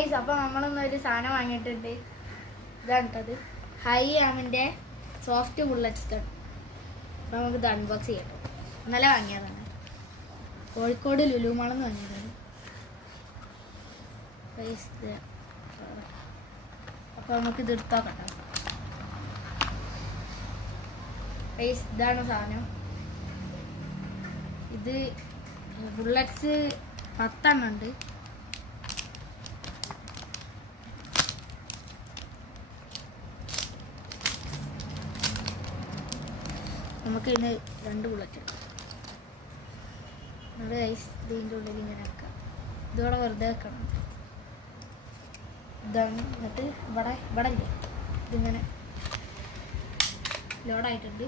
Guys, അപ്പോൾ നമ്മളൊന്നൊരു സാധനം വാങ്ങിയിട്ടുണ്ട്. ഇതാണ് കേട്ടത്, ഹൈ ആമിൻ്റെ സോഫ്റ്റ് ബുള്ളറ്റ്സ് ഗൺ. അപ്പോൾ നമുക്കിത് അൺബോക്സ് ചെയ്യാം. ഇന്നലെ വാങ്ങിയതാണ്, കോഴിക്കോട് ലുലു മാളിൽ നിന്ന് വാങ്ങിയതാണ് ഗൈസ്. അപ്പോൾ നമുക്കിത് എടുത്തോക്കാം ഗൈസ്. ഇതാണ് സാധനം. ഇത് ബുള്ളറ്റ്സ് 10 എണ്ണം ഉണ്ട്. നമുക്ക് ഇന്ന് 2 ബുള്ളറ്റ് എടുക്കാം. നമ്മുടെ ഐസ് ഇതിൻ്റെ ഉള്ളിൽ ഇങ്ങനെ വെക്കാം. ഇതോടെ വെറുതെ വെക്കണം. ഇതാണ്. എന്നിട്ട് ഇവിടെ ഇല്ലേ, ഇതിങ്ങനെ ലോഡായിട്ടുണ്ട്.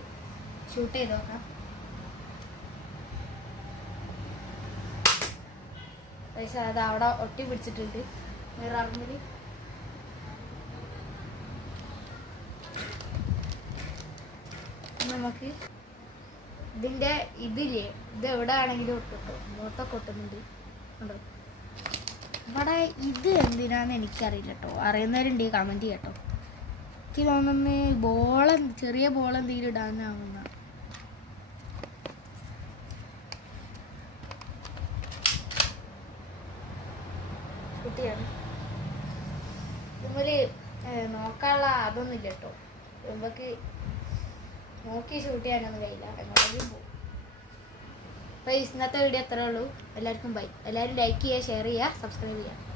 ഷൂട്ട് ചെയ്ത് നോക്കാം. പൈസ അത് അവിടെ ഒട്ടി പിടിച്ചിട്ടുണ്ട് മിററിൽ. നമുക്ക് ഇതിൻ്റെ ഇതില്ലേ, ഇത് എവിടെ ആണെങ്കിലും ഒട്ടിട്ടോ, മുഖത്തൊക്കെ ഒട്ടുന്നുണ്ട് ഉണ്ടോ ഇവിടെ. ഇത് എന്തിനാന്ന് എനിക്കറിയില്ല കേട്ടോ. അറിയുന്നവരുണ്ട് കമൻറ്റ് ചെയ്യട്ടോ. എനിക്ക് തോന്നുന്നു ചെറിയ ബോൾ എന്തെങ്കിലും ഇടാനാവുന്ന കുട്ടിയാണ്. ഇതുപോലെ നോക്കാനുള്ള അതൊന്നും ഇല്ല കേട്ടോ. നമുക്ക് നോക്കി ഷൂട്ട് ചെയ്യാനൊന്നും കഴിയില്ല. എങ്ങോട്ടെങ്കിലും പോകും. അപ്പോൾ ഇന്നത്തെ വീഡിയോ അത്രേ ഉള്ളൂ. എല്ലാവർക്കും ബൈ. എല്ലാവരും ലൈക്ക് ചെയ്യുക, ഷെയർ ചെയ്യുക, സബ്സ്ക്രൈബ് ചെയ്യുക.